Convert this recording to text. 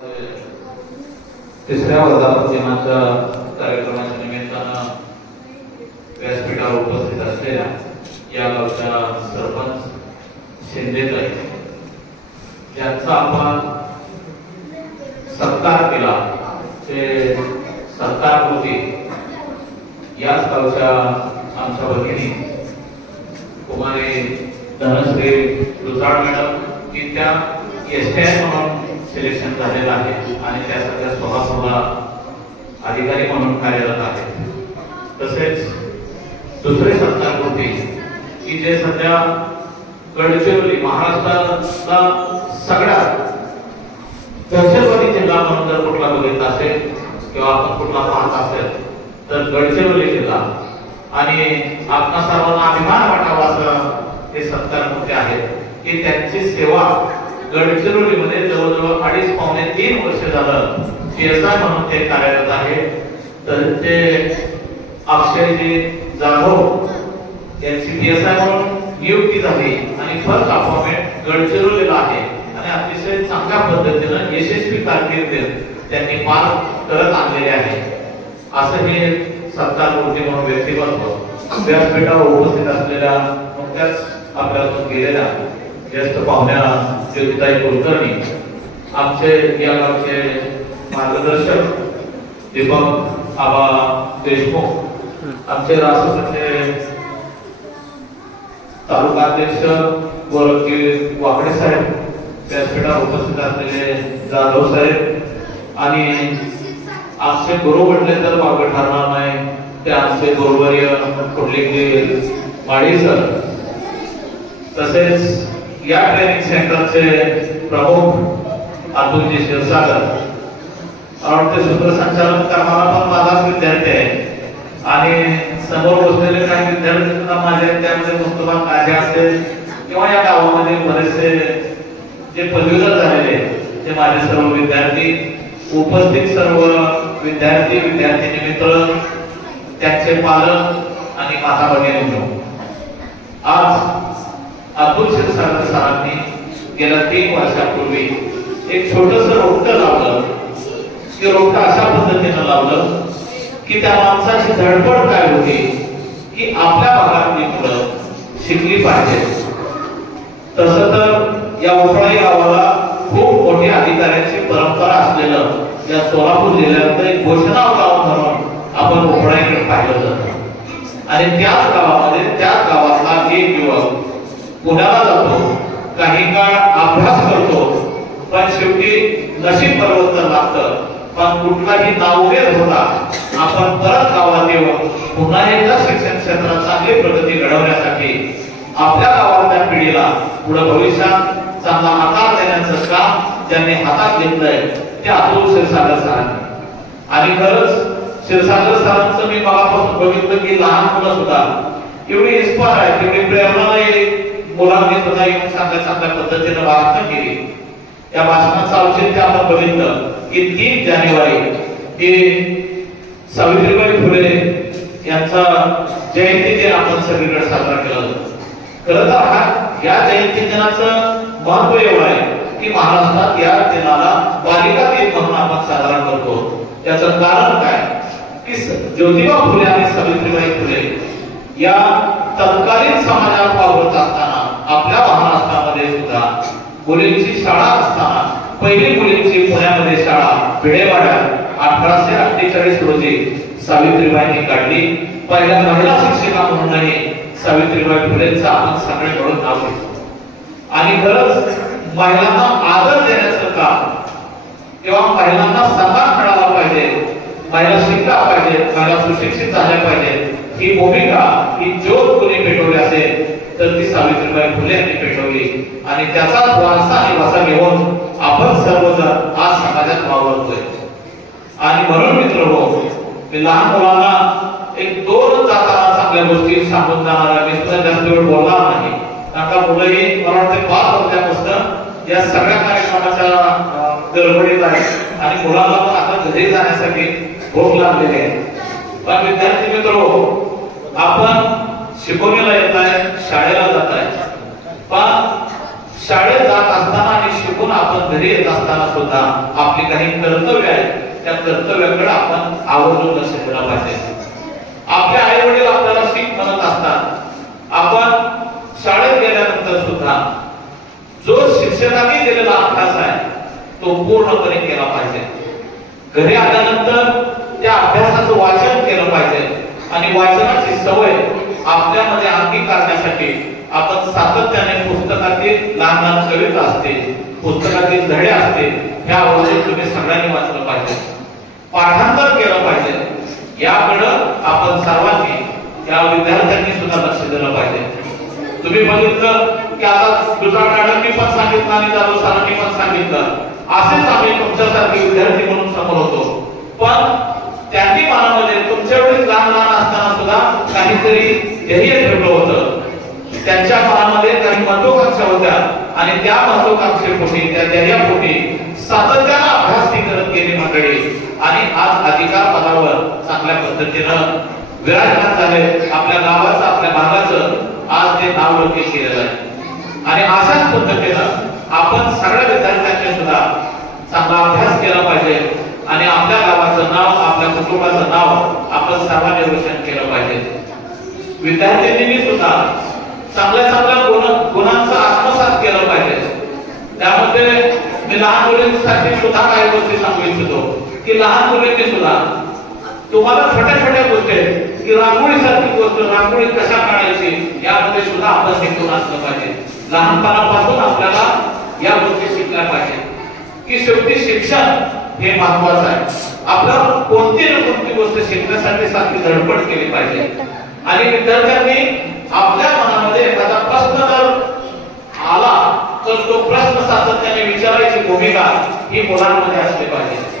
तिसऱ्या वर्धापन कार्यक्रमाच्या निमित्तानं व्यासपीठावर उपस्थित असलेल्या या गावच्या सरपंच शिंदेताई ज्यांचा आपण सत्कार केला ते सत्कारकृती याच गावच्या आमच्या भगिनी कुमारी धनश्री दुसाड मॅडम की त्या एसटीआय म्हणून सिलेक्शन झालेलं आहे आणि त्या सध्या स्वभाव अधिकारी म्हणून कार्यरत आहेत। तसेच दुसरे सत्कारकृती की जे सध्या गडचिरोली महाराष्ट्राचा सगळ्यात दहशतवादी जिल्हा म्हणून जर कुठला बघितला असेल किंवा आपण कुठला पाहत असेल तर गडचिरोली जिल्हा आणि आपणा सर्वांना अभिमान वाटावा असं हे सत्कारकृती आहेत की त्यांची सेवा गडचिरोलीमध्ये जवळजवळ 2.5-3 वर्ष झालं पीएसआय म्हणून ते कार्यरत आहे। तर ते अक्षयजी जाधव यांची पीएसआय म्हणून नियुक्ती झाली आणि फर्स्ट अपॉइंटमेंट गडचिरोलीला आहे आणि अतिशय चांगल्या पद्धतीने यशस्वी कारकीर्द त्यांनी पार करत आणलेले आहे। असं हे सत्कारकृती म्हणून व्यक्तिमत्व व्यासपीठावर उपस्थित असलेल्या नुकत्याच आपल्याला गेलेल्या ज्येष्ठ पाहुण्या ज्योतिताई कुलकर्णी आमचे या गावचे मार्गदर्शक दीपक आबा देशमुख आमचे राष्ट्रपती तालुका अध्यक्ष वाकडे साहेब व्यासपीठावर उपस्थित असलेले जाधव साहेब आणि आमचे गुरु म्हटले तर वागड ठरणार नाही ते आमचे गुरुवर्य कुडलिंगे माळी सर तसेच या ट्रेनिंग सेंटरचे प्रमुख अतुलजी क्षीरसागर और ते सूत्रसंचालन करणारा पण माझाच विद्यार्थी आहे आणि समोर बसलेले काही विद्यार्थी सुद्धा माझे त्यामध्ये मुस्तफा काझी असेल किंवा या गावामध्ये बरेचसे जे पदवीधर झालेले ते माझे सर्व विद्यार्थी उपस्थित सर्व विद्यार्थी मित्र त्यांचे पालक आणि माता भगिनी आज अतुल क्षीरसागर सरांनी गेल्या 3 वर्षापूर्वी एक छोटस रोपटं लावलं। ते रोपटं अशा पद्धतीने लावलं की त्या माणसाची धडपड काय होती की आपल्या भागातली मुलं शिकली पाहिजे। तसं तर या उपळाई गावाला खूप मोठी अधिकाऱ्यांची परंपरा असलेलं या सोलापूर जिल्ह्यात एक घोषणाव गाव म्हणून आपण उपळाईकडे पाहिलं जातं आणि त्याच गावामध्ये त्याच गावातला एक युवक पुण्याला जातो काही काळ अभ्यास करतो पण शेवटी नशीब परिवर्तन लागतं पण कुठलाही नाउमेद होता आपण परत गावात येऊन पुन्हा एकदा शिक्षण क्षेत्रात चांगली प्रगती घडवण्यासाठी आपल्या गावातल्या पिढीला पुढे भविष्यात चांगला आकार देण्याचं काम ज्यांनी हातात घेतलंय ते अतुल क्षीरसागर सरांनी आणि खरंच क्षीरसागर सरांचं मी मगापासून बघितलं की लहान मुलं सुद्धा एवढी इन्स्पायर आहे एवढी प्रेरणा मुलांनी सुद्धा येऊन चांगल्या पद्धतीने भाषण केली। या भाषणाचं औचित्य आपण बघितलं की 3 जानेवारी हे सावित्रीबाई फुले यांचा जयंती दिन आपण सगळीकडे साजरा केला जातो। खरं तर या जयंती दिनाचं महत्व एवढं आहे की महाराष्ट्रात या दिनाला बालिका दिन म्हणून आपण साजरा करतो। त्याचं कारण काय की ज्योतिबा फुले आणि सावित्रीबाई फुले या तत्कालीन समाजात वावरत असताना आपल्या महाराष्ट्रामध्ये सुद्धा मुलींची शाळा असताना पहिली मुलींची पुण्यामध्ये शाळा भिडेवाड्यात 1848 रोजी सावित्रीबाईंनी काढली। पहिल्या महिला शिक्षिका म्हणूनही सावित्रीबाई फुलेंचं आपण सगळे मिळून नाव घेतो आणि खरंच महिलांना आदर देण्याचं काम किंवा महिलांना सन्मान मिळाला पाहिजे महिला शिकल्या पाहिजेत महिला सुशिक्षित झाल्या पाहिजेत ही भूमिका ही ज्योत कोणी पेटवली असेल तर ती सावित्रीबाई फुले यांनी पेटवली आणि त्याचाच वारसा आणि वसा घेऊन आपण सर्वजण आज समाजात वावरतोय। आणि म्हणून मित्रहो मी लहान मुलांना एक 2 जाताना चांगल्या गोष्टी सांगून जाणार मी सुद्धा जास्त वेळ बोलणार नाही कारण मुलंही मला वाटते 5 वर्षापासून या सगळ्या कार्यक्रमाच्या गडबडीत आहे आणि मुलांना पण आता घरी जाण्यासाठी भूक लागलेली आहे। पण विद्यार्थी मित्र आपण शिकवणीला येत आहे शाळेला जात आहे पण शाळेत जात असताना आणि शिकून आपण घरी येत असताना सुद्धा आपली काही कर्तव्य आहेत, त्या कर्तव्याकडे आपण आवर्जून लक्ष दिलं पाहिजे. आपले आई वडील आपल्याला शिक म्हणत असतात. आपण शाळेत गेल्यानंतर सुद्धा जो शिक्षकांनी दिलेला अभ्यास आहे तो पूर्णपणे केला पाहिजे. घरी आल्यानंतर त्या अभ्यासाचं वाचन केलं पाहिजे आणि वाचनाची सवय आपल्यामध्ये अंगी करण्यासाठी आपण सातत्याने पुस्तकातील लहान लहान कविता असते, पुस्तकातील धडे असते, ह्या आवर्जून तुम्ही सगळ्यांनी वाचलं पाहिजे. पाठांतर केलं पाहिजे. याकडं आपण सर्वांनी या विद्यार्थ्यांनी सुद्धा लक्ष दिलं पाहिजे. तुम्ही बघितलं की आता दुसरा मॅडमनी पण सांगितलं आणि जाधव सरांनी पण सांगितलं, असेच आम्ही तुमच्यासारखे विद्यार्थी म्हणून समोर होतो. पण त्यांनी मनामध्ये तुमच्या एवढे लहान लहान असताना सुद्धा काहीतरी ध्येय ठेवलं होतं. त्यांच्या मनामध्ये काही महत्वाकांक्षा होत्या आणि त्या महत्वाकांक्षेपोटी, त्या ध्येयापोटी सातत्यानं अभ्यास करत गेली मंडळी आणि आज अधिकार पदावर चांगल्या पद्धतीनं विराजमान झाले. आपल्या गावाचं, आपल्या भागाचं आज ते नाव लौकिक केलेलं आहे. आणि अशाच पद्धतीनं आपण सगळ्या विद्यार्थ्यांनी सुद्धा चांगला अभ्यास केला पाहिजे आणि आपल्या गावाचं नाव, आपल्या कुटुंबाचं नाव आपण सर्वांनी रोशन केलं पाहिजे. विद्यार्थ्यांनी सुद्धा चांगल्या चांगल्या गुणांचं आत्मसात केलं पाहिजे. त्यामध्ये मी लहान मुलींसाठी सुद्धा काही गोष्टी सांगू इच्छितो की लहान मुलींनी सुद्धा तुम्हाला छोट्या छोट्या गोष्टी आहेत की रांगोळीसारखी गोष्ट, रांगोळी कशा काढायची यामध्ये सुद्धा आपण शिकून असलं पाहिजे. लहानपणापासून आपल्याला या गोष्टी शिकल्या पाहिजे की शेवटी शिक्षण हे महत्वाचं आहे. आपल्याला कोणती ना कोणती गोष्ट शिकण्यासाठी सारखी धडपड केली पाहिजे. आणि विद्यार्थ्यांनी आपल्या मनामध्ये एखादा प्रश्न जर आला तर तो प्रश्न सातत्याने विचारायची भूमिका ही मुलांमध्ये असली पाहिजे.